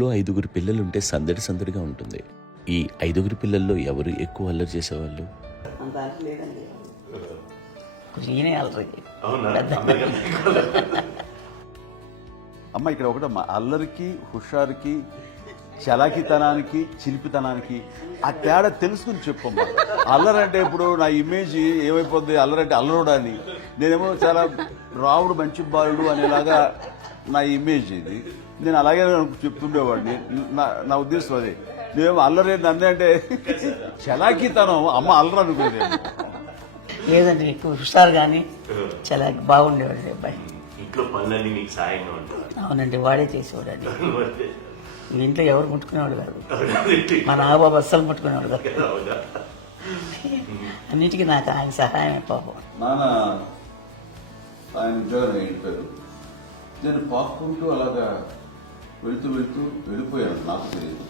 ఇంట్లో 5గురు పిల్లలుంటే సందడి సందడిగా ఉంటుంది. ఈ 5గురు పిల్లల్లో ఎవరు ఎక్కువ అల్లరి చేసేవాళ్ళు? అంత అల్లరి లేదండి. ఈయనే అల్లరి. అమ్మ ఇక్కడ ఒకటమ్మా, అల్లరికి హుషారుకి చలాకితనానికి చిలిపితనానికి ఆ తేడా తెలుసుకుని చెప్పమ్మా. అల్లరంటే ఇప్పుడు నా ఇమేజ్ ఏమైపోద్ది, అల్లరంటే అల్లరుడా అని. నేనేమో చాలా రాముడు మంచి బాలుడు అనేలాగా నా ఇమేజ్ ఇది. నేను అలాగే చెప్తుండేవాడిని. నా ఉద్దేశం అదే. నేనేమో అల్లరి నన్నే అంటే చలాకితనం అమ్మ అల్లరు అనుకునేది. లేదండి, ఎక్కువ హుషారు కానీ చాలా బాగుండేవాడు అబ్బాయి. ఇంట్లో పనులన్నీ మీకు సాయంగా ఉంటాయి? అవునండి, వాడే చేసేవాడండి. ఇంట్లో ఎవరు ముట్టుకునేవాడు కాదు. మా నాగబాబు అస్సలు ముట్టుకునేవాడు కాదు. అన్నిటికీ నాకు ఆయన సహాయమే పాపం. నాన్న ఆయన ఉద్యోగం వెళ్ళిపోయారు. నేను పాక్కుంటూ అలాగా వెళుతూ వెళ్ళిపోయాను, నాకు తెలియదు.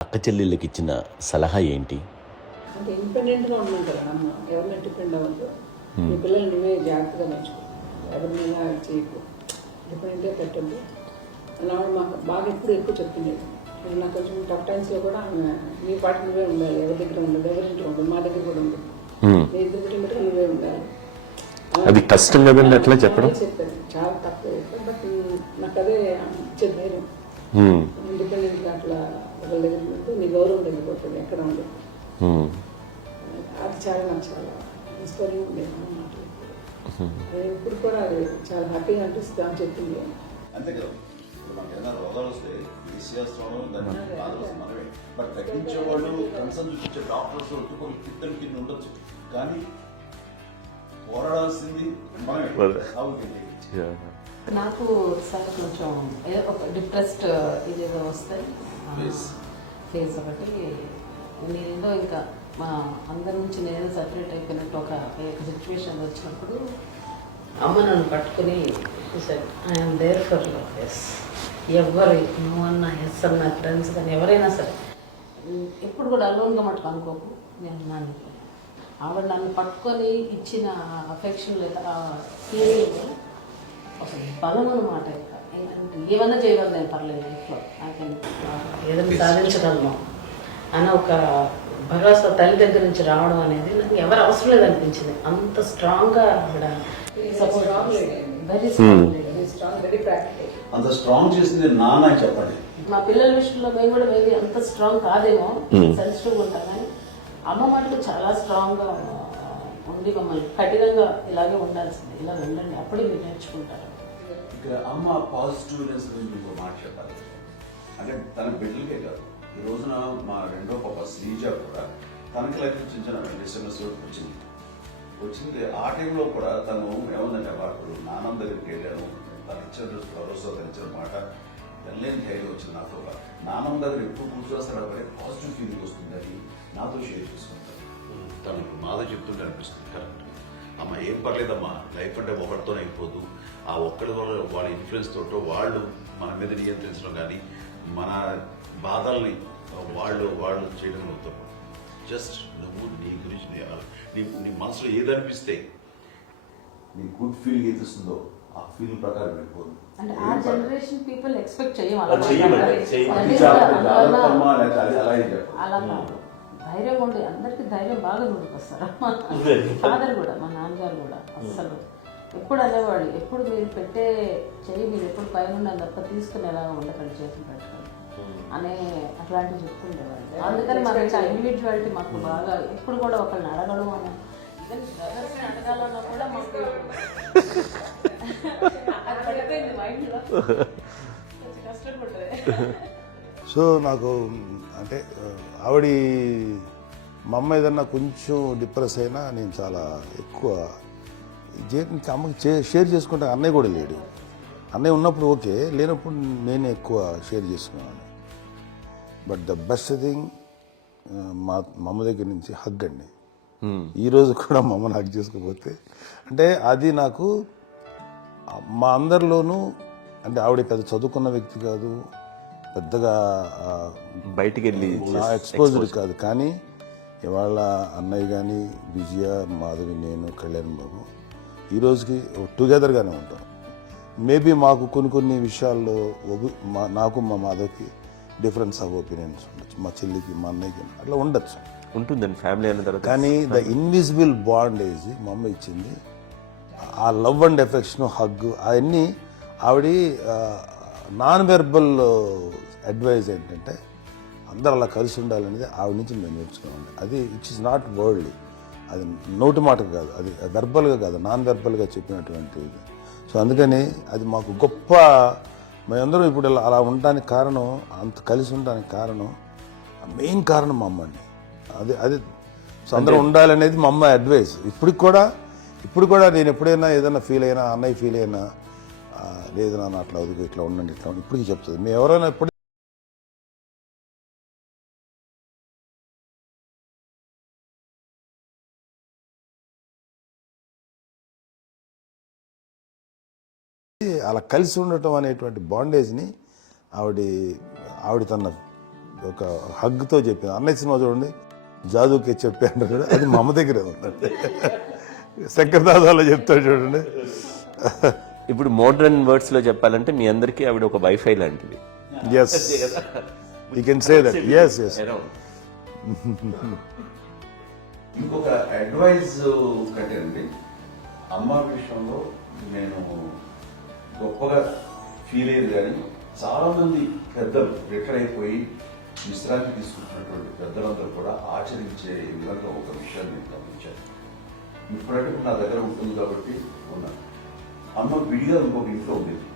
అక్క చెల్లెళ్ళకి ఇచ్చిన సలహా ఏంటి? అంటే ఇండిపెండెంట్గా ఉండమంటారు అమ్మ. ఎవరిని డిపెండ్ అవ్వద్దు. మీ పిల్లలు నువ్వే జాగ్రత్తగా పెంచుకో, ఎవరిని చేయకు, డిపెండెంట్గా పెట్టద్దు. ఆవిడ మాకు బాగా ఎక్కువ చెప్తుండేది. నాకు కొంచెం టఫ్ టైమ్స్లో కూడా నీ పాటు నువ్వే ఉండాలి, ఎవరి దగ్గర ఉండదు, ఎవరింట్లో ఉండదు, మా దగ్గర కూడా ఉండదు, నీ ఇద్దరు కుటుంబట్టుగా నువ్వే ఉండాలి. అది కష్టం కదండి అట్లా చెప్పడం. చెప్పాను, చాలా తక్కువ చెప్పాను. బట్ నాకు అదే ఇచ్చేది ధైర్యం. ఇండిపెండెంట్గా అట్లా ఒకరి దగ్గర ఉంటూ నీ గౌరవం తగ్గిపోతుంది, ఎక్కడ ఉండదు. అది చాలా నాకు చాలా ఇన్స్పైరింగ్ ఉండేది అన్నమాట. ఇప్పుడు కూడా అది చాలా హ్యాపీగా అనిపిస్తుంది అని చెప్పింది. అంతే కదా, మనకి ఏదైనా రోగాలు వస్తే మనమే. బట్ తగ్గించే వాళ్ళు కన్సర్న్ చూపించే డాక్టర్స్ ఒక్కొక్కరు ఇద్దరు కింద ఉండొచ్చు, కానీ పోరాడాల్సింది మనమే. నాకు సార్ కొంచెం ఒక డిప్రెస్డ్ ఇదేదో వస్తాయి ఫేస్ ఒకటి, నేనేదో ఇంకా మా అందరి నుంచి నేను సపరేట్ అయిపోయినట్టు ఒక సిచ్యువేషన్ వచ్చినప్పుడు అమ్మ నన్ను పట్టుకుని I'm there for love. Yes, ఎవరు నువ్వు అన్న ఎస్ అన్న ఫ్రెండ్స్ కానీ ఎవరైనా సరే ఎప్పుడు కూడా అలోన్గా మటుకు అనుకోకు, నేను ఉన్నాను. ఆవిడ నన్ను పట్టుకొని ఇచ్చిన అఫెక్షన్ లేదా ఫీలింగ్ అసలు బలం అన్నమాట. ఏమన్నా చేయగలను నేను, పర్లేదు లైఫ్లో ఏదైనా సాధించగలను అన్న ఒక భరోసా తల్లి దగ్గర నుంచి రావడం అనేది నాకు ఎవరు అవసరం లేదనిపించింది. అంత స్ట్రాంగ్గా ఆవిడ వెరీ స్ట్రాంగ్, వెరీ ప్రాక్టికల్. అంత స్ట్రాంగ్ చేసింది నాన్న చెప్పండి. మా పిల్లల విషయంలో మేము కూడా మేబీ అంత స్ట్రాంగ్ కాదేమో, సెన్సిటివ్గా ఉంటాం, కానీ అమ్మ మటుకు చాలా స్ట్రాంగ్గా ఉండి మమ్మల్ని కఠినంగా ఇలాగే ఉండాల్సింది, ఇలా ఉండండి అప్పుడే మీరు నేర్చుకుంటారు. ఇక్కడ అమ్మ పాజిటివ్నెస్ గురించి ఇంకో మాట చెప్పాలి. అంటే తన బిడ్డలకే కాదు, ఈ రోజున మా రెండో పాప శ్రీజ కూడా తనకి లైఫ్ చిన్న డిస్టర్బెన్స్ వచ్చింది. ఆ టైంలో కూడా తను ఏముందంటే అప్పుడు నాన్నమ్మ దగ్గరికి వెళ్ళాను, తను ఇచ్చిన భరోసా, తను ఇచ్చిన మాట వెళ్ళలేని ధైర్యం వచ్చింది నాతో. నాన్నమ్మ దగ్గర ఎప్పుడు కూర్చోస్తాడు అప్పుడే పాజిటివ్ ఫీలింగ్ వస్తుందని నాతో షేర్ చేసుకుంటాను. తను ఇప్పుడు మాతో చెప్తుంటే అనిపిస్తుంది కరెక్ట్. అమ్మ ఏం పర్లేదమ్మా, లైఫ్ అంటే ఒకరితోనే అయిపోదు, ఆ ఒక్కడి వల్ల వాళ్ళ ఇన్ఫ్లుయెన్స్ తోటో వాళ్ళు మన మీద నియంత్రించడం కానీ మన బాధల్ని వాళ్ళు చేయడం అవుతాం. జస్ట్ నువ్వు నీ గురించి నీ మనసులో ఏదనిపిస్తే నీ గుడ్ ఫీలింగ్ ఏదిస్తుందో ఆ ఫీలింగ్ ప్రకారం వెళ్ళిపోదు. అంటే ఆ జనరేషన్ పీపుల్ ఎక్స్పెక్ట్ చేయం అది అలా కాదు. ధైర్యం ఉండి అందరికి ధైర్యం బాగా ముందుకొస్తారు. ఫాదర్ కూడా, మా నాన్నగారు కూడా అస్సలు ఎప్పుడు అనేవాళ్ళు, ఎప్పుడు మీరు పెట్టే చెయ్యి మీరు ఎప్పుడు పైన తప్ప తీసుకుని ఎలా ఉండకండి, చేతులు పెట్టండి అనే అట్లాంటివి చెప్తుండేవాళ్ళు. అందుకని మాకు ఇండివిజువాలిటీ మాకు బాగా ఎప్పుడు కూడా ఒకళ్ళని అడగడం అని, ఈవెన్ బ్రదర్స్ని అడగాలన్నా కూడా మాకు అది పడిపోయింది మైండ్లో, కొంచెం కష్టపడ్డది. సో నాకు అంటే ఆవిడ మా అమ్మ ఏదన్నా కొంచెం డిప్రెస్ అయినా నేను చాలా ఎక్కువ అమ్మకి షేర్ చేసుకుంటే అన్నయ్య కూడా లేడు. అన్నయ్య ఉన్నప్పుడు ఓకే, లేనప్పుడు నేనే ఎక్కువ షేర్ చేసుకున్నాను. బట్ ద బెస్ట్ థింగ్ మా అమ్మ దగ్గర నుంచి హగ్ అండి. ఈరోజు కూడా మా అమ్మని హగ్ చేసుకోకపోతే అంటే అది నాకు మా అందరిలోనూ, అంటే ఆవిడ పెద్ద చదువుకున్న వ్యక్తి కాదు, పెద్దగా బయటికి వెళ్ళి ఎక్స్పోజ్డ్ కాదు, కానీ ఇవాళ అన్నయ్య కానీ విజయ, మాధవి, నేను, కళ్యాణ్ బాబు ఈ రోజుకి టుగెదర్గానే ఉంటాం. మేబీ మాకు కొన్ని విషయాల్లో నాకు మా మాధవ్కి డిఫరెన్స్ ఆఫ్ ఒపీనియన్స్ ఉండొచ్చు, మా చెల్లికి మా అన్నయ్యకి అట్లా ఉండొచ్చు, ఉంటుందండి ఫ్యామిలీ అన్న తర్వాత. కానీ ద ఇన్విజిబుల్ బాండేజ్ మా అమ్మ ఇచ్చింది, ఆ లవ్ అండ్ ఎఫెక్షన్, హగ్, అవన్నీ ఆవిడ నాన్ వెర్బల్ అడ్వైజ్ ఏంటంటే అందరూ అలా కలిసి ఉండాలనేది ఆవిడ నుంచి మేము నేర్చుకున్నామండి. అది ఇట్స్ ఇస్ నాట్ వర్డ్లీ, అది నోటి మాట కాదు, అది వెర్బల్గా కాదు, నాన్ వెర్బల్గా చెప్పినటువంటి. సో అందుకని అది మాకు గొప్ప, మేమందరం ఇప్పుడు అలా ఉండడానికి కారణం, అంత కలిసి ఉండడానికి కారణం, మెయిన్ కారణం మా అమ్మ అండి. అది సో అందరూ ఉండాలనేది మా అమ్మ అడ్వైస్. ఇప్పుడు కూడా నేను ఎప్పుడైనా ఏదైనా ఫీల్ అయినా, అన్నయ్య ఫీల్ అయినా, లేదు నాన్న అట్లా వదుకు, ఇట్లా ఉండండి, ఇట్లా ఉండి ఇప్పటికీ చెప్తుంది. మేము ఎవరైనా ఎప్పుడు అలా కలిసి ఉండటం అనేటువంటి బాండేజ్ని ఆవిడ తన ఒక హగ్తో చెప్పింది. అన్నయ్య సినిమా చూడండి, జాదుకే చెప్పాను కూడా, అది మా అమ్మ దగ్గరే ఉందండి. శంకర్ దాదాలో చెప్తాడు చూడండి. ఇప్పుడు మోడర్న్ వర్డ్స్ లో చెప్పాలంటే మీ అందరికీ ఆవిడ ఒక వైఫై లాంటిది. Yes, you can say that. Yes yes. ఇంకొక అడ్వైజ్ కంటే అండి, అమ్మ విషయంలో నేను గొప్పగా ఫీల్ అయ్యేది, కానీ చాలా మంది పెద్దలు రిటైర్ అయిపోయి విశ్రాంతి తీసుకుంటున్నటువంటి పెద్దలందరూ కూడా ఆచరించే విధంగా ఒక విషయాన్ని నేను గమనించాను. ఇప్పుడంటే నా దగ్గర ఉంటుంది కాబట్టి ఉన్నాను. అమ్మ విడిగా ఇంకొక ఇంట్లో ఉండేది,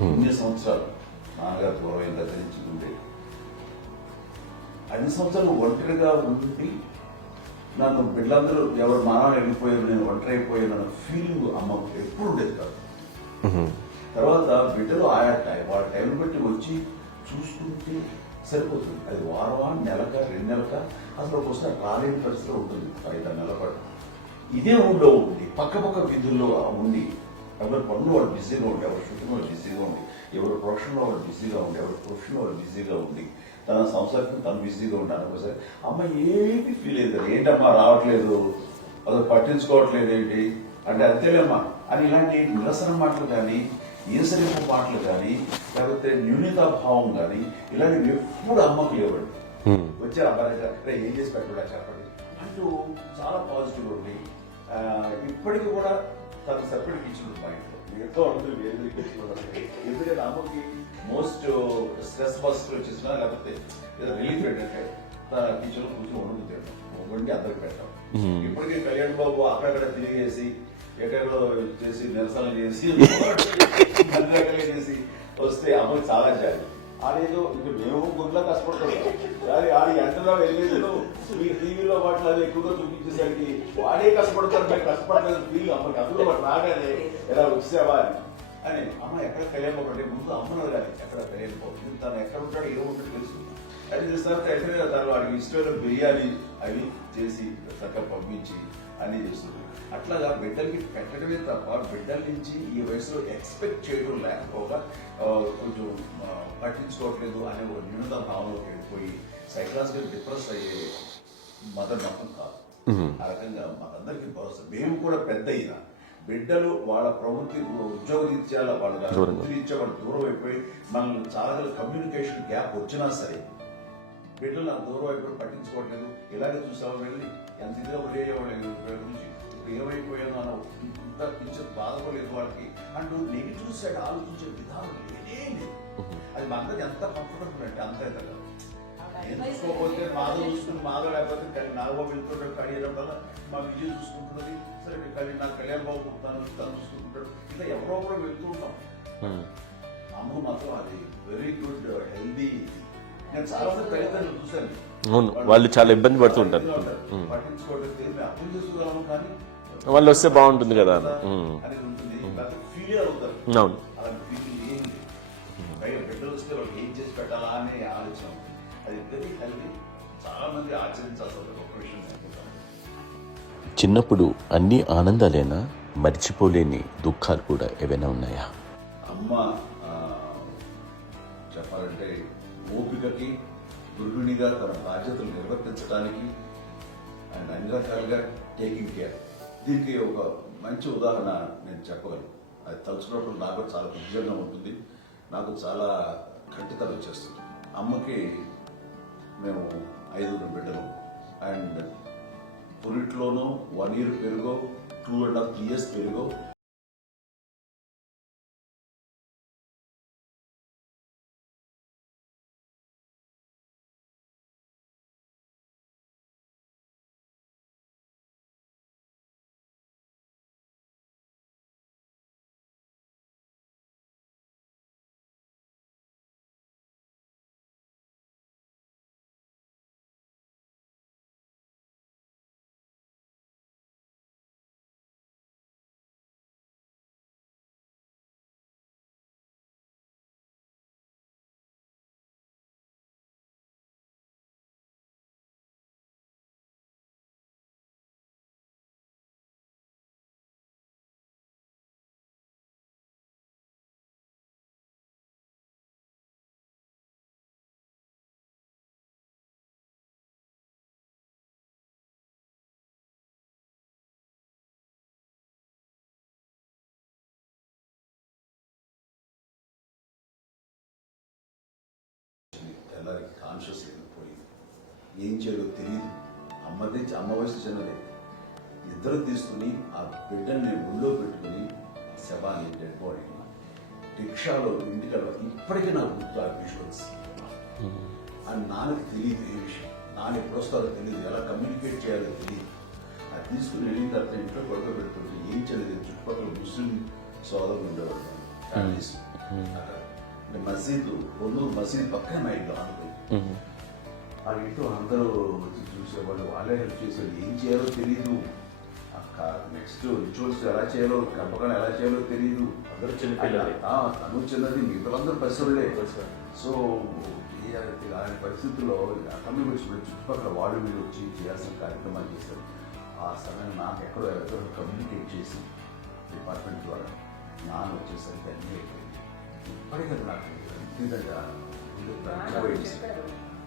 9 సంవత్సరాలు నాన్నగారు దూరమైన దగ్గర నుంచి ఉండేది. 5 సంవత్సరాలు ఒంటరిగా ఉండి నన్ను బిడ్డలందరూ ఎవరు మానవ వెళ్ళిపోయారు, నేను ఒంటరి అయిపోయాను అన్న ఫీలింగ్ అమ్మ ఎప్పుడు ఉండేది కాదు. తర్వాత బిడ్డలు వాళ్ళ టైం బట్టి వచ్చి చూసుకుంటే సరిపోతుంది. అది వారమా, నెలక, 2 నెలక, అసలు ఒకసారి రాలేని పరిస్థితిలో ఉంటుంది 5-6 నెలల పాటు. ఇదే ఊళ్ళో ఉండి పక్క విధుల్లో ఉండి ఎవరి పనులు వాళ్ళు బిజీగా ఉండి, ఎవరి షూటింగ్ వాళ్ళు బిజీగా ఉండి, ఎవరి ప్రొఫెషన్లో వాళ్ళు బిజీగా ఉండి, ఎవరి ప్రొఫెషన్లో వాళ్ళు బిజీగా ఉండి, తన సంసారం తను బిజీగా ఉంటాను. ఒకసారి అమ్మ ఏమీ ఫీల్ అయ్యేది కదా, ఏంటమ్మా రావట్లేదు, అసలు పట్టించుకోవట్లేదు ఏంటి అంటే, అంతేలేమ్మా అని ఇలాంటి నిరసన మాటలు కానీ, ఈసరింపు మాటలు కానీ, లేకపోతే న్యూనతాభావం కానీ ఇలాంటివి ఎప్పుడు అమ్మకు లేవండి. వచ్చే అబ్బాయి ఏం చేసి పెట్టడా చెప్పండి అంటూ చాలా పాజిటివ్ ఉంది. ఇప్పటికీ కూడా తను సెపరేట్ కిచెన్ మా ఇంట్లో మిగతా అందరూ వేరే కిచెన్. ఎందుకంటే అమ్మకి మోస్ట్ స్ట్రెస్ బస్టర్ వచ్చేసినా లేకపోతే రిలీఫ్ ఏంటంటే తన కిచెన్ కూర్చొని వండి అందరికి పెట్టాం. ఇప్పటికీ కళ్యాణ్ బాబు అక్కడక్కడ తిరిగేసి ఎక్కడో చేసి నిరసనలు చేసి చేసి వస్తే అమ్మకి చాలా జాలి. ఆడేదో ఇక మేము గుడ్లా కష్టపడుతున్నాం కానీ ఆడ ఎంతలో వెళ్ళేదో మీ టీవీలో వాటిలో అది ఎక్కువగా చూపించేసరికి వాడే కష్టపడతారు, మేము కష్టపడలేదు ఫీల్ అమ్మకి. అందులో వాడు రాగానే ఎలా వచ్చావా అని అమ్మ ఎక్కడ కళ్యాణ్ బాబు అంటే ముందు అమ్మను కానీ ఎక్కడ కళ్యాణ్ బాబు తను ఎక్కడ ఉంటాడో ఏమో ఉంటుంది తెలుసు. అది చేస్తారు ఎక్కడ తను వాడికి ఇష్టమైన బిర్యానీ అవి చేసి చక్కగా పంపించి అన్ని చేస్తుంది. అట్లాగా బిడ్డలకి పెట్టడమే తప్ప బిడ్డల నుంచి ఈ వయసులో ఎక్స్పెక్ట్ చేయడం లేకపోగా కొంచెం పట్టించుకోవట్లేదు అనే ఒక న్యూనత భావనలోకి వెళ్ళిపోయి సైకలాజికల్ డిప్రెస్ అయ్యే మదర్ మాత్రం కాదు. ఆ రకంగా మాకందరికీ భరోసా. మేము కూడా పెద్ద అయినా బిడ్డలు వాళ్ళ ప్రవృత్తి ఉద్యోగ రీత్యాల వాళ్ళ వృత్తి రీత్యా వాళ్ళు దూరం అయిపోయి మనల్ని చాలా కమ్యూనికేషన్ గ్యాప్ వచ్చినా సరే బిడ్డలు నాకు దూరం అయిపోయి పట్టించుకోవట్లేదు. ఇలాగే చూసాము వెళ్ళి ఎంత ఇదిగా ఉండేవాళ్ళు గురించి ఇప్పుడు ఏమైపోయాను అన్న ఇంత కించెం బాధపడలేదు వాళ్ళకి అంటూ నెగిటివ్ సైడ్ ఆలోచించే విధానం లేనే లేదు. అది మా అందరికి ఎంత కంఫర్టబుల్ అంటే అంతే కదా. ఎందుకోకపోతే మాధవ చూసుకుని మాధవ లేకపోతే నాగబాబు వెళ్తుంటాడు కడియడం వల్ల మా విజయ్ చూసుకుంటున్నది సరే నాకు కళ్యాణ్ బాబు తను చూసుకుంటాడు. ఇలా ఎవరో ఒకరు వెళ్తూ ఉంటాం. అమ్మ మాత్రం అది వెరీ గుడ్ హెల్దీ. నేను చాలా మంది తల్లిదండ్రులు చూశాను, వాళ్ళు చాలా ఇబ్బంది పడుతూ ఉంటారు. పట్టించుకోవట్లేదు అర్థం చేసుకున్నాము కానీ వాళ్ళు వస్తే బాగుంటుంది కదా అనేది ఉంటుంది. ఫీల్ అవుతారు. అవును, అలాంటి ఫీలింగ్ ఏం లేదు. బయట బిడ్డలు వస్తే వాళ్ళకి ఏం చేసి పెట్టాలా అనే ఆలోచన. అది వెరీ హెల్దీ. చాలా మంది ఆచరించాల్సిన ఒక విషయం అనుకుంటాను. చిన్నప్పుడు అన్ని ఆనందాలేనా, మర్చిపోలేని దుఃఖాలు కూడా ఏవైనా ఉన్నాయా? అమ్మ చెప్పాలంటే ఓపికకి, గృహిణిగా తన బాధ్యతలు నిర్వర్తించడానికి అండ్ అన్ని రకాలుగా టేకింగ్ కేర్. దీనికి ఒక మంచి ఉదాహరణ నేను చెప్పగలను. అది తలుచుకున్నప్పుడు నాకు చాలా ఉద్యోగంగా ఉంటుంది, నాకు చాలా ఖచ్చితంగా వచ్చేస్తుంది. అమ్మకి మేము 5 బిడ్డలు అండ్ పురిట్లోనూ 1 year పెరుగో 2.5 years పెరుగో తెల్లారికి కాన్షియస్ పోయింది. ఏం చేయాలో తెలియదు. అమ్మ వయసు చిన్నదే. ఇద్దరు తీసుకుని ఆ బిడ్డల్ని ఒళ్ళో పెట్టుకుని శవాన్ని డెడ్ బాడీ రిక్షాలో ఇంటికి ఇప్పటికీ నాకు గుర్తు ఆ విజువల్స్. అని నాన్నకి తెలియదు ఏ విషయం, నాన్న ఎప్పుడు వస్తారో తెలియదు, ఎలా కమ్యూనికేట్ చేయాలో తెలియదు. అది తీసుకుని వెళ్ళిన తర్వాత ఇంట్లో గొడవ పెడుతుంటే ఏం చేయలేదు. చుట్టుపక్కల ముస్లిం సోదరులు ఉండేవాళ్ళు ఫ్యామిలీస్. మసీదు పొన్నూరు మసీదు పక్కన మా ఇంట్లో అనుకుంది. ఆ ఇంట్లో అందరూ వచ్చి చూసేవాళ్ళు, వాళ్ళే హెల్ప్ చేసేవాళ్ళు. ఏం చేయాలో తెలీదు నెక్స్ట్ రిచువల్స్ ఎలా చేయాలో, గంపకాలు ఎలా చేయాలో తెలియదు. అందరూ చిన్నపిల్లలే. తను చిన్నది, మిగతాలందరూ పసివాళ్ళే. సో అలాంటి పరిస్థితుల్లో కమ్యూనిటీ చుట్టుపక్కల వాళ్ళు వీళ్ళు వచ్చి చేయాల్సిన కార్యక్రమాలు చేశారు. ఆ సమయంలో నాకు ఎక్కడో కమ్యూనికేట్ చేసి డిపార్ట్మెంట్ ద్వారా నాన్న వచ్చేసరికి అన్నీ అయిపోయింది. ఇప్పటికీ నాకు ఎందుకంటే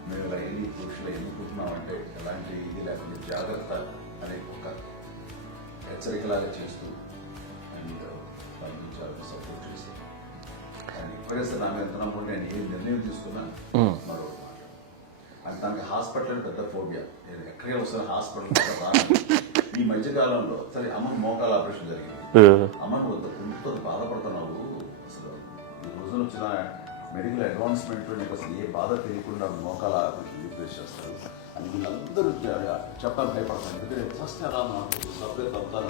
మేము ఇలా ఎన్ని పురుషులు ఎన్ని కూర్చున్నామంటే ఎలాంటి ఇది లేకుండా జాగ్రత్త అనే ఒక హెచ్చరికలాగా చేస్తూ అండ్ పంపించాలని సపోర్ట్ చేసి కానీ ఇప్పుడేస్తే నా మీద ఎంత నమ్ముడు నేను ఏం నిర్ణయం తీసుకున్నా మరో అది తనకి హాస్పిటల్ పెద్ద ఫోబియా. నేను ఎక్కడికి వస్తాను హాస్పిటల్ ఈ మధ్యకాలంలో సరే అమ్మ మోకాల ఆపరేషన్ జరిగింది. అమ్మ నువ్వు ఇంటితో బాధపడుతున్నావు, అసలు ఈ రోజున వచ్చిన మెడికల్ అడ్వాన్స్మెంట్ నీకు అసలు ఏ బాధ తెలియకుండా మోకాల ఆపరేషన్ రిప్లేస్ చేస్తారు అని వీళ్ళందరూ చెప్పాలి భయపడతాను. ఎందుకంటే ఫస్ట్ ఎలా నాకు సపరేట్ అవుతాను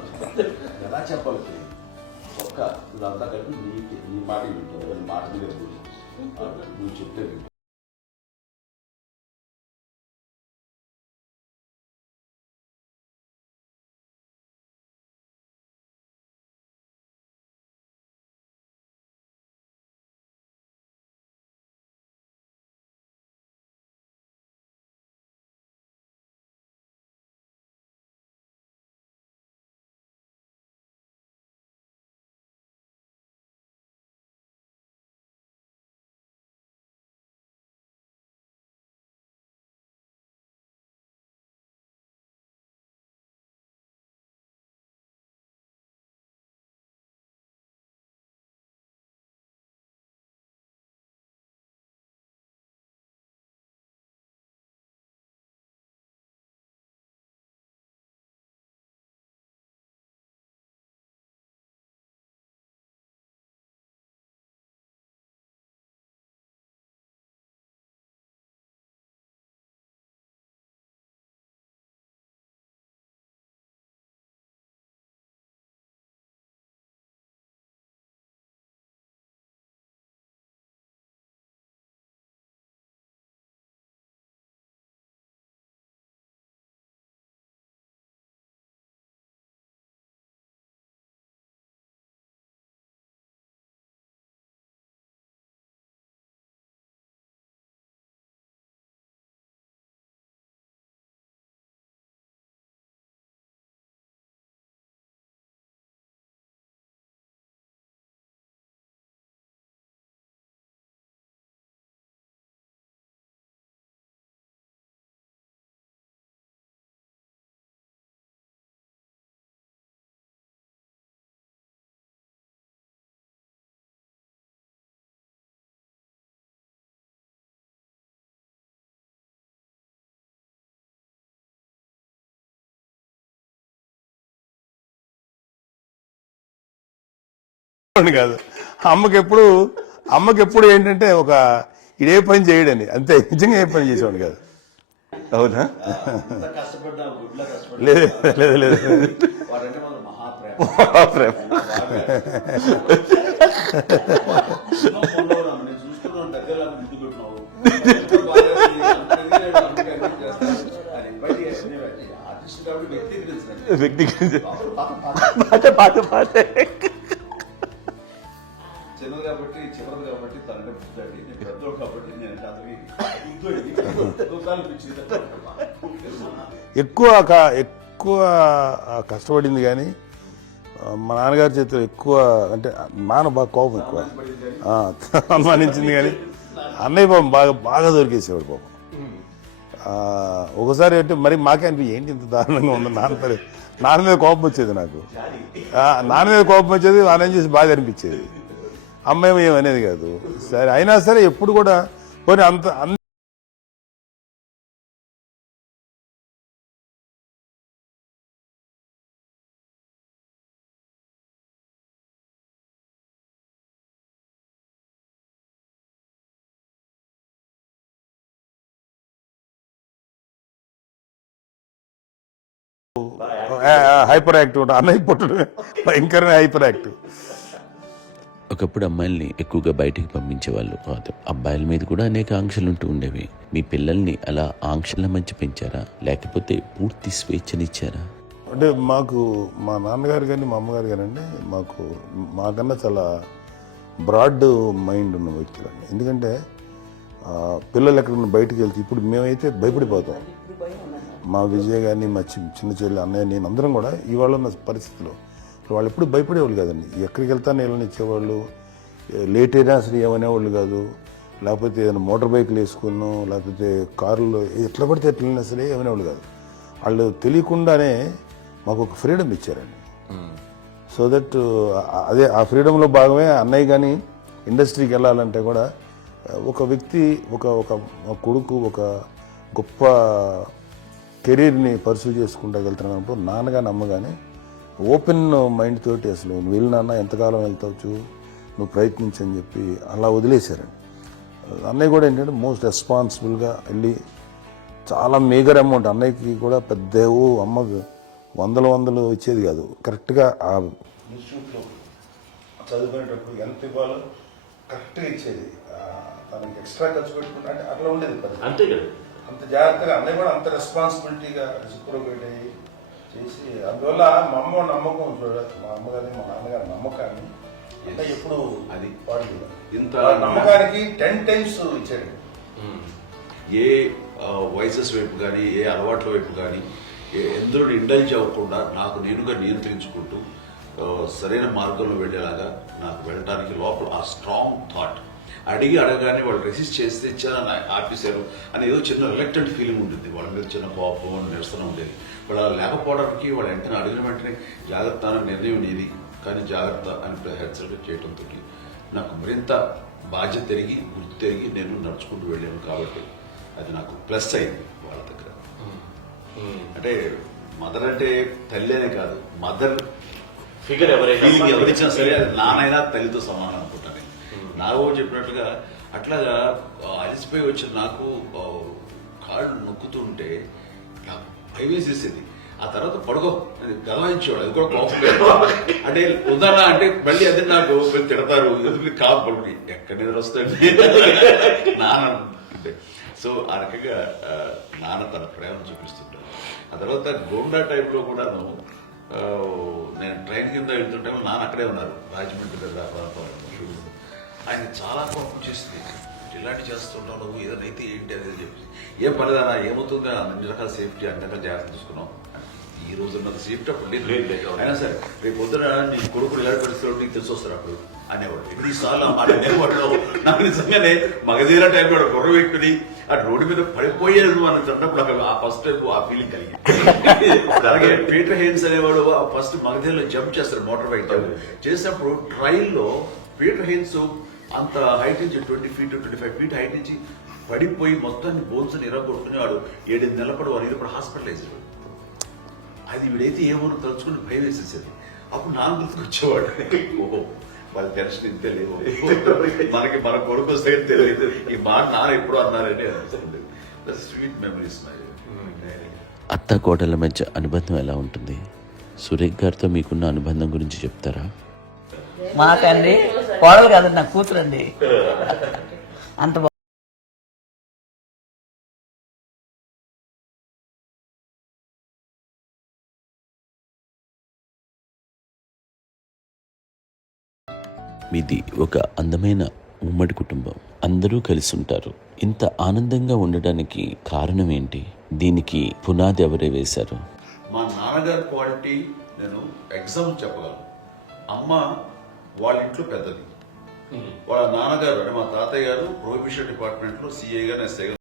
ఎలా చెప్పాలి తెలియదు. ఒక్క ఇదంతా కలిపి నీ మాట వింటావు, మాట మీద నువ్వు చెప్తే వింటావు. కాదు అమ్మకి ఎప్పుడు ఏంటంటే ఒక ఇదే పని చేయడని, అంతే. నిజంగా ఏ పని చేసేవాడు కాదు. అవునా? కష్టపడ్డా గుడ్లా కష్టపడ్డా లేదు లేదు లేదు వాడంటే మన మహాప్రేమ. నేను చూస్తున్నాను దగ్గర ముందు పెట్టినావు ఆర్టిస్ట్ కాబట్టి వ్యక్తిగత చిన్నది కాబట్టి చివరిది కాబట్టి తనంటే పుట్టాడు. నేను పెద్దోడు కాబట్టి నేను ఎక్కువ కష్టపడింది కానీ మా నాన్నగారి చేతిలో ఎక్కువ అంటే నాన్న బాగా కోపం ఎక్కువ అనుమానించింది కానీ అన్నయ్య పాపం బాగా దొరికేసేవాడు పాపం. ఒకసారి అంటే మరి మాకే అనిపి ఏంటి ఇంత దారుణంగా ఉంది నాన్న మీద కోపం వచ్చేది నాకు. నాన్న మీద కోపం వచ్చేది, ఆయన చేసి బాగా అనిపించేది. అమ్మాయి ఏమనేది కాదు. సరే అయినా సరే ఎప్పుడు కూడా పోనీ అంత హైపర్ యాక్టివ్ ఉంటా. అన్నయ్య పుట్టడమే భయంకరమైన హైపర్ యాక్టివ్. ఒకప్పుడు అమ్మాయిల్ని ఎక్కువగా బయటికి పంపించేవాళ్ళు కాదు, అబ్బాయిల మీద కూడా అనేక ఆంక్షలు ఉంటూ ఉండేవి. మీ పిల్లల్ని అలా ఆంక్షల మధ్య పెంచారా, లేకపోతే పూర్తి స్వేచ్ఛనిచ్చారా? అంటే మాకు మా నాన్నగారు కానీ మా అమ్మగారు కానండి మాకన్నా చాలా బ్రాడ్ మైండ్ ఉన్న వ్యక్తులండి. ఎందుకంటే పిల్లలు ఎక్కడన్నా బయటకు వెళ్తే ఇప్పుడు మేమైతే భయపడిపోతాం. మా విజయ్ కానీ మా చిన్న చెల్లి అన్నయ్య నేను అందరం కూడా ఇవాళ ఉన్న పరిస్థితిలో వాళ్ళు ఎప్పుడు భయపడేవాళ్ళు కాదండి. ఎక్కడికి వెళ్తాను వెళ్ళనిచ్చేవాళ్ళు, లేట్ అయినా అసలు ఏమనేవాళ్ళు కాదు. లేకపోతే ఏదైనా మోటార్ బైక్లు వేసుకున్నాం, లేకపోతే కారులో ఎట్లా పడితే ఎట్లయినా సరే ఏమనేవాళ్ళు కాదు. వాళ్ళు తెలియకుండానే మాకు ఒక ఫ్రీడమ్ ఇచ్చారండి. సో దట్ అదే ఆ ఫ్రీడంలో భాగమే అన్నయ్య కానీ ఇండస్ట్రీకి వెళ్ళాలంటే కూడా ఒక వ్యక్తి ఒక కొడుకు ఒక గొప్ప కెరీర్ని పర్సూ చేసుకుంటూ వెళ్తున్నప్పుడు నాన్నగాని అమ్మగానే ఓపెన్ మైండ్ తోటి అసలు నువ్వు వెళ్ళినా ఎంతకాలం వెళ్తావచ్చు, నువ్వు ప్రయత్నించని చెప్పి అలా వదిలేశారండి. అన్నయ్య కూడా ఏంటంటే మోస్ట్ రెస్పాన్సిబుల్గా వెళ్ళి చాలా మేజర్ అమౌంట్ అన్నయ్యకి కూడా పెద్ద అమ్మకు వందలు ఇచ్చేది కాదు. కరెక్ట్గా ఆ ఇన్స్టిట్యూట్లో చదువుకునేటప్పుడు ఎంత ఇవ్వాలో కరెక్ట్గా ఇచ్చేది. తనకి ఎక్స్ట్రా ఖర్చు పెట్టుకుంటే అంటే అట్లా ఉండేది అంతే కదా. అంత జాగ్రత్తగా అన్నయ్య కూడా అంత రెస్పాన్సిబిలిటీగా రిసిప్రోకేట్ అయ్యి చేసి అందువల్ల మా అమ్మ నమ్మకం మా అమ్మగారిని మా నాన్నగారి నమ్మకాన్ని అంటే ఎప్పుడు అది వాడు ఇంత నమ్మకానికి 10 times ఇచ్చాడు. ఏ వయసెస్ వైపు కానీ ఏ అలవాట్ల వైపు కానీ ఎందరూ ఇండల్జ్ అవ్వకుండా నాకు నేనుగా నియంత్రించుకుంటూ సరైన మార్గంలో వెళ్ళేలాగా నాకు వెళ్ళడానికి లోపల ఆ స్ట్రాంగ్ థాట్ అడగానే వాళ్ళు రెసిస్ట్ చేస్తే ఇచ్చారని ఆపేశారు అని ఏదో చిన్న రిలక్టెంట్ ఫీలింగ్ ఉంటుంది. వాళ్ళ మీద చిన్న కోపం నిరసన ఉండేది. వాళ్ళు అలా లేకపోవడానికి వాళ్ళు అడిగిన వెంటనే జాగ్రత్త అనే నిర్ణయం నీది, కానీ జాగ్రత్త అని హెచ్చరిక చేయడంతో నాకు మరింత బాధ్యత తిరిగి గుర్తు తిరిగి నేను నడుచుకుంటూ వెళ్ళాను. కాబట్టి అది నాకు ప్లస్ అయింది వాళ్ళ దగ్గర. అంటే మదర్ అంటే తల్లి అనే కాదు, మదర్ ఫిగర్ ఎవరిచ్చినా సరే అది నానైనా తల్లితో సమానం అనుకుంటాను. నాకు చెప్పినట్లుగా అట్లాగా అలసిపోయి వచ్చిన నాకు కాళ్ళు నొక్కుతూ ఉంటే నాకు భయం వేసేసేది. ఆ తర్వాత పడుకో గలవాయించేవాడు, అది కూడా కోపం. అంటే ఉదాహరణ అంటే మళ్ళీ అదే నాకు తిడతారు, కాపు పడుకుని ఎక్కడ నిద్ర వస్తాయండి నాన్న అంటే. సో ఆ రకంగా నాన్న తన ప్రేమ చూపిస్తుంటాను. ఆ తర్వాత గోండా టైంలో కూడాను నేను ట్రైన్ కింద వెళ్తుంటే నాన్న అక్కడే ఉన్నారు, రాజమండ్రి దగ్గర. ఆయన చాలా కోపం చేసింది, ఇలాంటి చేస్తుంటావు నువ్వు, ఏదైతే ఏంటి అనేది చెప్పి ఏం పనిదానా ఏమవుతుందా అన్ని రకాల సేఫ్టీ అన్ని రకాల జాగ్రత్త తీసుకున్నాం. ఈ రోజు ఉన్నది సేఫ్టీ అప్పుడు లేదు. అయినా సరే రేపు పొద్దున నీ కొడుకులు ఇలాంటి పరిస్థితుల్లో నీకు తెలిసి వస్తారు అప్పుడు అనేవాడు. ఎన్నిసార్లు ఆ మాట అనేవాళ్ళు. నాకు నిజంగానే మగధీర టైం కూడా గుర్ర వ్యక్తిని ఆ రోడ్డు మీద పడిపోయేది అని అన్నప్పుడు ఆ ఫస్ట్ టైం ఆ ఫీలింగ్ కలిగింది. అలాగే పీటర్ హెయిన్స్ అనేవాడు ఫస్ట్ మగధీరలో జంప్ చేస్తారు, మోటార్ బైక్ జంప్ చేసినప్పుడు ట్రైల్లో పీటర్ హెయిన్స్ అంత హైట్ నుంచి 20 feet 25 feet హైట్ నుంచి పడిపోయి మొత్తాన్ని బోన్స్ ఇరగొట్టుకుని వాడు 7 నెలల పాటు వాడు ఇది హాస్పిటలైజ్. అది వీడైతే ఏమో తలుచుకుని భయం వేసేసేది. అప్పుడు నాన్న గుర్తుకొచ్చేవాడు, ఓహో వాళ్ళ టెన్షన్ ఇంత లేవు, మనకి మన కొడుకు వస్తే తెలియదు ఈ మాట నాన్న ఎప్పుడు అన్నారని అనిపిస్తుంది. Sweet memories. అత్త కోడల మధ్య అనుబంధం ఎలా ఉంటుంది? సురేఖ్ గారితో మీకున్న అనుబంధం గురించి చెప్తారా? మాకండి కోడలు కాదండి, నా కూతురండి. అంత మీది ఒక అందమైన ఉమ్మడి కుటుంబం, అందరూ కలిసి ఉంటారు. ఇంత ఆనందంగా ఉండడానికి కారణం ఏంటి? దీనికి పునాది ఎవరే వేశారు? మా నాన్నగారి క్వాలిటీ నేను ఎగ్జాంపుల్ చెప్పగలను. అమ్మ వాళ్ళ ఇంట్లో పెద్దది, వాళ్ళ నాన్నగారు అంటే మా తాతయ్య గారు ప్రొహిబిషన్ డిపార్ట్మెంట్ లో సిఐగా ఎస్ఐగా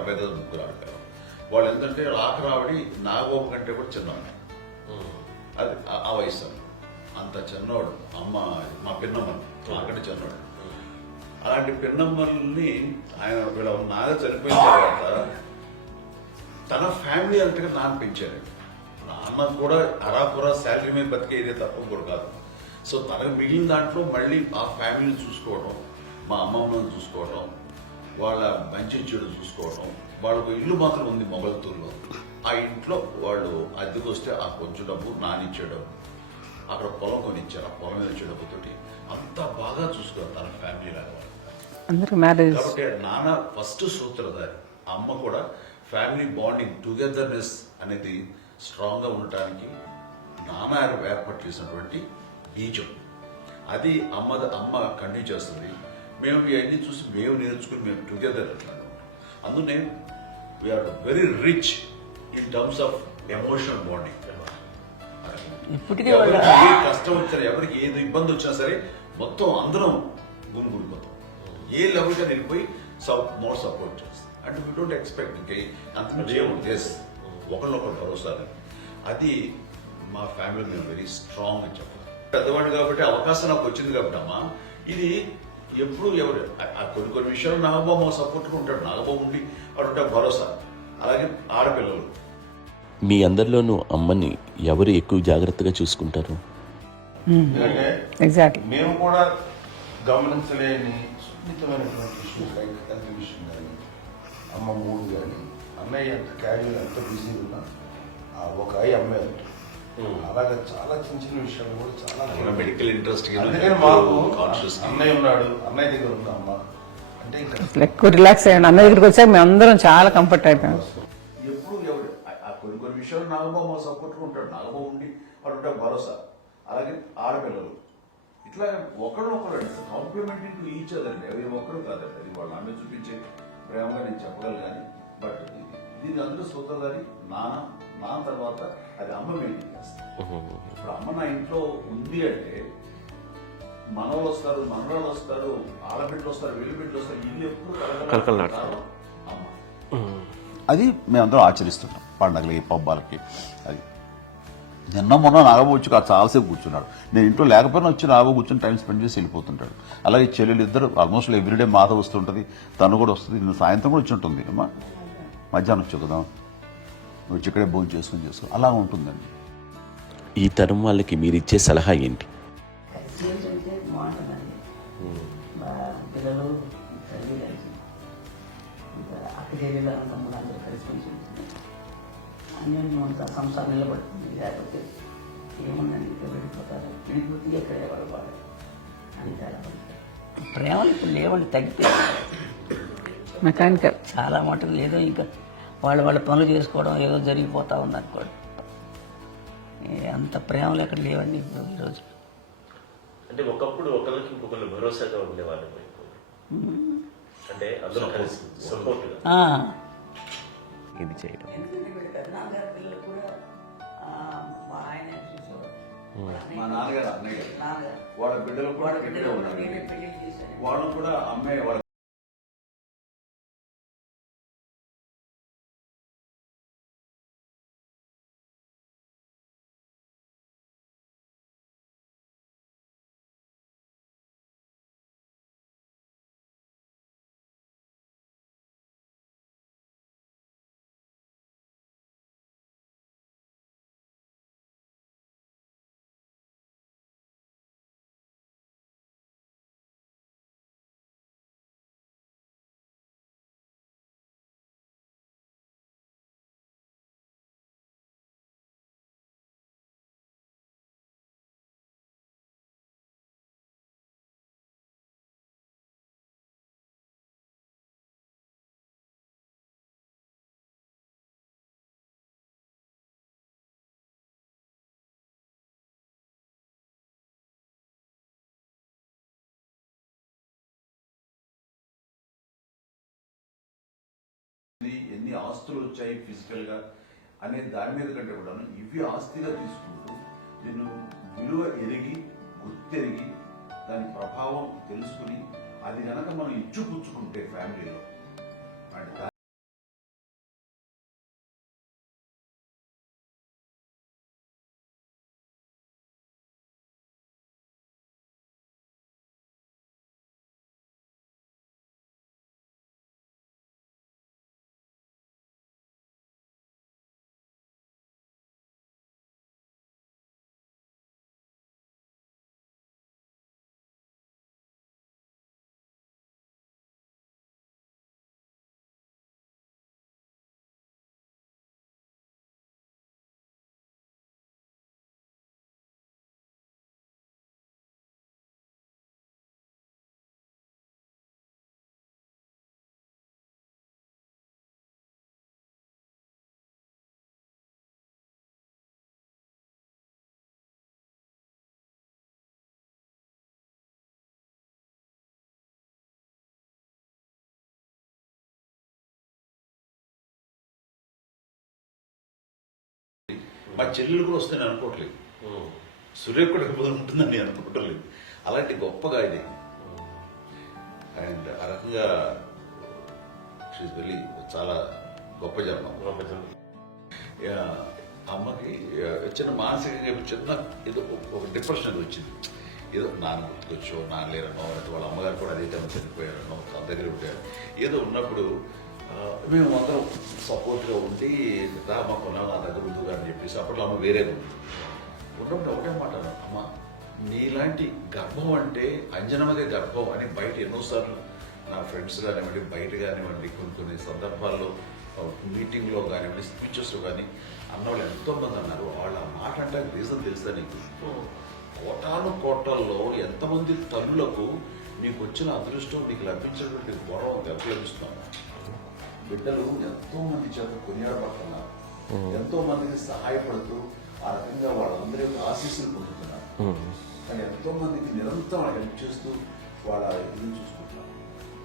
అభ్యర్థులు ముగ్గురు ఆడతారు. వాళ్ళు ఏంటంటే రాకరావడి నాగోప కంటే కూడా చిన్నవాడు. అది ఆ వయసు అంత చిన్నవాడు. అమ్మ మా పిన్నమ్మని నాకంటే చిన్నవాడు. అలాంటి పిన్నమ్మల్ని ఆయన వీళ్ళ నాగ చనిపోయిన తర్వాత తన ఫ్యామిలీ అంతగా నాన్న పెంచారు. నాన్న కూడా అరాపురా శాలరీ మీద బతికేదే తప్ప కూడా కాదు. సో తనకు మిగిలిన దాంట్లో మళ్ళీ ఆ ఫ్యామిలీని చూసుకోవడం, మా అమ్మమ్మని చూసుకోవడం, వాళ్ళ మంచి చెడు చూసుకోవడం, వాళ్ళకు ఇల్లు మాత్రం ఉంది మొగల్తూరులో. ఆ ఇంట్లో వాళ్ళు అద్దెకు వస్తే ఆ కొంచెం డబ్బు నానిచ్చే డబ్బు, అక్కడ పొలం కొనిచ్చారు, ఆ పొలం ఇచ్చే డబ్బుతోటి అంతా బాగా చూసుకోవాలి తన ఫ్యామిలీ లాగా. అందరూ మ్యారేజ్ కాబట్టి నాన్న ఫస్ట్ సూత్రధారి, అమ్మ కూడా ఫ్యామిలీ బాండింగ్ టుగెదర్నెస్ అనేది స్ట్రాంగ్గా ఉండటానికి నాన్న ఏర్పాటు చేసినటువంటి బీజం. అది అమ్మ కంటిన్యూ చేస్తుంది. మేము ఇవన్నీ చూసి మేము నేర్చుకుని మేము టుగెదర్ అంటున్నాము. అందునే we are very rich in terms of emotional bonding. ఇప్పటికే ఎవరికి ఏ కష్టం వచ్చినా, ఎవరికి ఏది ఇబ్బంది వచ్చినా సరే మొత్తం అందరం గుమిగూడిపోతాం. ఏ లెవెల్గా వెళ్ళిపోయి మోర్ సపోర్ట్ చేస్తాం. అంటే వీ డోంట్ ఎక్స్పెక్ట్ ఇంకా అంతమంది ఏముంది ఒకరినొకరు భరోసా. అది మా ఫ్యామిలీ మేము వెరీ స్ట్రాంగ్ అని చెప్పాలి. పెద్దవాడు కాబట్టి అవకాశం నాకు వచ్చింది కాబట్టి అమ్మా, ఇది ఎప్పుడు ఎవరు కొన్ని విషయాలు నాగబాబు మా సపోర్ట్గా ఉంటాడు. నాగబాబు ఉండి వాడు భరోసా. అలాగే ఆడపిల్లలు మీ అందరిలోనూ అమ్మని ఎవరు ఎక్కువ జాగ్రత్తగా చూసుకుంటారు? ఎందుకంటే ఎగ్జాక్ట్లీ. మేము కూడా గమనించలేని సున్నితమైనటువంటి ఇష్యూస్ లైక్ హెల్త్ విషయం కానీ, అమ్మ మూడు కానీ, అన్నయ్య ఎంత క్యాజువల్ ఎంత బిజీ ఉన్నా ఒక అమ్మే ఉంటుంది. అలాగే చాలా చిన్న చిన్న విషయాలు కూడా చాలా మెడికల్ ఇంట్రెస్ట్. అందుకని మాకు అన్నయ్య ఉన్నాడు, అన్నయ్య దగ్గర ఉంది అమ్మ అంటే ఇంకా ఎక్కువ రిలాక్స్ అయ్యాను. అన్న దగ్గరికి వచ్చాక మేము అందరం చాలా కంఫర్ట్ అయిపోయాం. ఎప్పుడు ఎవరు కొన్ని విషయాలు నాగబాబు మా సపోర్ట్గా ఉంటాడు. నాగబాబు ఉండి వాడు భరోసా. అలాగే ఆడపిల్లలు ఇట్లా ఒకరు కాంప్లిమెంటింగ్ టు ఈచ్ అదర్ అండి. అవి ఒక్కరు కాదండి, అది వాళ్ళ నాన్న చూపించే ప్రేమగా నేను చెప్పగలను. కానీ బట్ దీని అందరూ సూత్రధారి నాన్న తర్వాత అది అమ్మ మెయింటైన్ చేస్తారు. ఇప్పుడు అమ్మ నా ఇంట్లో ఉంది అంటే మనవాళ్ళు వస్తారు, మనవాళ్ళు వస్తారు, ఆడబిడ్డలు వస్తారు, వెల్లిబిడ్డలు వస్తారు, ఇల్లు ఎప్పుడు అమ్మ. అది మేమందరం ఆచరిస్తుంటాం పండగలకి పబ్బాలకి. అది నిన్న మొన్న నాగబాబు వచ్చి చాలాసేపు కూర్చున్నాడు. నేను ఇంట్లో లేకపోయినా వచ్చి నాగబాబు కూర్చొని టైం స్పెండ్ చేసి వెళ్ళిపోతుంటాడు. అలాగే చెల్లెలు ఇద్దరు ఆల్మోస్ట్ ఎవ్రీడే మాత వస్తుంటుంది, తను కూడా వస్తుంది. నిన్న సాయంత్రం కూడా వచ్చి ఉంటుంది. అమ్మా మధ్యాహ్నం వచ్చి కదా వచ్చి ఇక్కడే భోజనం చేసుకో అలా ఉంటుందండి. ఈ తరం వాళ్ళకి మీరిచ్చే సలహా ఏంటి? ఏంటంటే బాగుంటుందండి. పిల్లలు తల్లి కలిసి ఇంకా అక్క చెల్లెలు తమ్ముడు అందరూ కలిసి ఉంటుంది. అన్యోన్యంగా సంసారం నిలబడుతుంది. లేకపోతే ఏముందండి ఇక్కడ వెళ్ళిపోతారు, వెళ్ళిపోతే ఎక్కడ ఎవరు వాడు అని తేడా ప్రేమలు ఇప్పుడు లేవండి, తగ్గిపోయాయి. మెకానికల్ చాలా మటుకు ఏదో ఇంకా వాళ్ళ పనులు చేసుకోవడం ఏదో జరిగిపోతా ఉంది అనుకోండి. అంత ప్రేమలు ఎక్కడ లేవండి ఇప్పుడు ఈరోజు. అంటే ఒకప్పుడు ఒకరికి ఇంకొకరు భరోసాగా ఉండేవాళ్ళు, అంటే అందరూ కలిసి సపోర్ట్గా ఇది చేయడం. పిల్లలు కూడా ఆయన చూసేవాడు. మా నాన్నగారు అన్నయ్య గారు వాళ్ళ బిడ్డలు కూడా ఇక్కడే ఉన్నారు. వాళ్ళు కూడా అమ్మాయి వాళ్ళ ఎన్ని ఆస్తులు వచ్చాయి ఫిజికల్ గా అనే దాని మీద కంటే కూడా ఇవి ఆస్తిగా తీసుకుంటూ నేను విలువ ఎరిగి గుర్తెరిగి దాని ప్రభావం తెలుసుకుని అది గనక మనం ఇచ్చుపుచ్చుకుంటే ఫ్యామిలీలో అంటే మా చెల్లెలు కూడా వస్తాయని అనుకోవట్లేదు, సూర్య కూడా ఉంటుందని నేను అనుకోవటం లేదు. అలాంటి గొప్పగా ఇది. అండ్ ఆ రకంగా షీఈ్ వెరీ చాలా గొప్ప జన్మ. అమ్మకి చిన్న మానసికంగా చిన్న ఏదో ఒక డిప్రెషన్ వచ్చింది. ఏదో నాన్న గుర్తుకొచ్చో, నాన్న లేరనో, లేకపోతే వాళ్ళ అమ్మగారు కూడా అదే టైం చనిపోయారనో, తన దగ్గర ఉంటారు. ఏదో ఉన్నప్పుడు మేము అందరం సపోర్ట్గా ఉండి మాకు నా దగ్గర ఉందిగా అని చెప్పేసి అప్పట్లో అమ్మ వేరేగా ఉంది. ఉన్నప్పుడు ఒకటే మాట అమ్మ, నీలాంటి గర్భం అంటే అంజనమ్మదే గర్భం అని బయట ఎన్నోసార్లు నా ఫ్రెండ్స్ కానివ్వండి, బయట కానివ్వండి, కొన్ని సందర్భాల్లో మీటింగ్లో కానివ్వండి, స్పీచెస్లో కానీ అన్నవాళ్ళు ఎంతోమంది అన్నారు. వాళ్ళ మాట అంటే రీజన్ తెలుసా నీకు? కోటాను కోటల్లో ఎంతమంది తల్లులకు నీకు వచ్చిన అదృష్టం, నీకు లభించినటువంటి గౌరవం లభిస్తున్నాను. బిడ్డలు ఎంతో మంది చేత కొనియాడబడుతున్నారు, ఎంతో మందికి సహాయపడుతూ ఆ రకంగా వాళ్ళందరి యొక్క ఆశీస్సులు పొందుతున్నారు. కానీ ఎంతో మందికి నిరంతరం హెల్ప్ చేస్తూ వాళ్ళ ఇది చూసుకుంటున్నారు.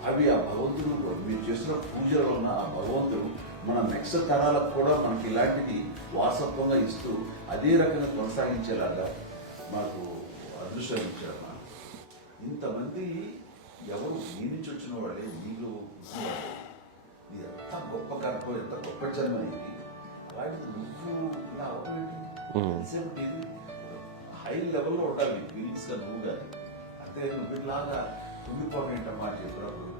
అవి ఆ భగవంతుడు మీరు చేస్తున్న పూజలో ఉన్న ఆ భగవంతుడు మన నెక్స్ట్ తరాలకు కూడా మనకి ఇలాంటిది వారసత్వంగా ఇస్తూ అదే రకంగా కొనసాగించేలాగా మాకు అదృష్టం ఇచ్చారు. ఇంతమంది ఎవరు మీ నుంచి వచ్చిన వాళ్ళే, మీరు ఇది ఎంత గొప్ప గర్భం, ఎంత గొప్ప జన్మ ఇది. అలాంటిది నువ్వు ఇలా అవన్నీ హై లెవెల్లో ఉండాలి ఫీలింగ్స్ గా నువ్వు కానీ. అంతే నువ్వు ఇలాగా కుంగిపోవడం ఏంటమ్మా చెప్పినప్పుడు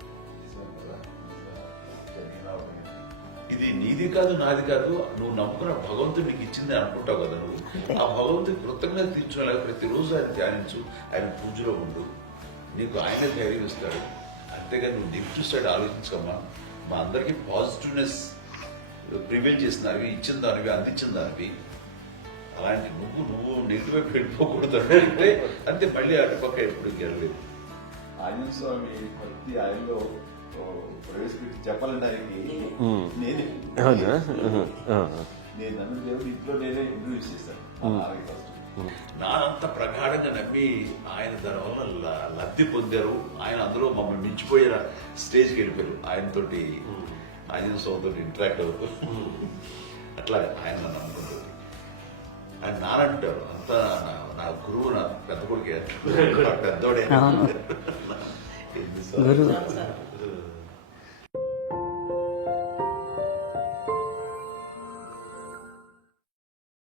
ఇది నీది కాదు, నాది కాదు, నువ్వు నమ్ముకున్న భగవంతుడు నీకు ఇచ్చింది అనుకుంటావు కదా. నువ్వు ఆ భగవంతుడి కృతజ్ఞత తీర్చుకోలేక ప్రతిరోజు ఆయన ధ్యానించు, ఆయన పూజలో ఉండు, నీకు ఆయన ధైర్యం ఇస్తాడు. అంతేగాని నువ్వు నెగిటివ్ సైడ్ ఆలోచించకమ్మా. మా అందరికీ పాజిటివ్నెస్ ప్రివెంట్ చేసిన దానివి, ఇచ్చిన దానివి, అందించిన దానివి. అలాంటి నువ్వు నెగిటివ్ వైపు వెళ్ళిపోకూడదు అంటే అంతే. మళ్ళీ అటుపక్క ఎప్పుడు గెలలేదు. ఆంజనేయ స్వామి భక్తి ఆయనలో ప్రవేశపెట్టి చెప్పాలంటే ఆయనకి నేను నన్ను దేవుడు ఇంట్లో నేనే ఇంట్రడ్యూస్ చేశాను. నానంత ప్రగాఢంగా నమ్మి ఆయన దానివల్ల లబ్ధి పొందారు. ఆయన అందులో మమ్మల్ని మించిపోయే స్టేజ్కి వెళ్ళిపోయారు. ఆయనతోటి ఆంజనేయ స్వామితో ఇంటరాక్ట్ అవుతూ అట్లా ఆయన నన్ను అనుకుంటుంది. ఆయన నానంటారు అంతా నా గురువు, నా పెద్ద కొడుకు పెద్దోడే.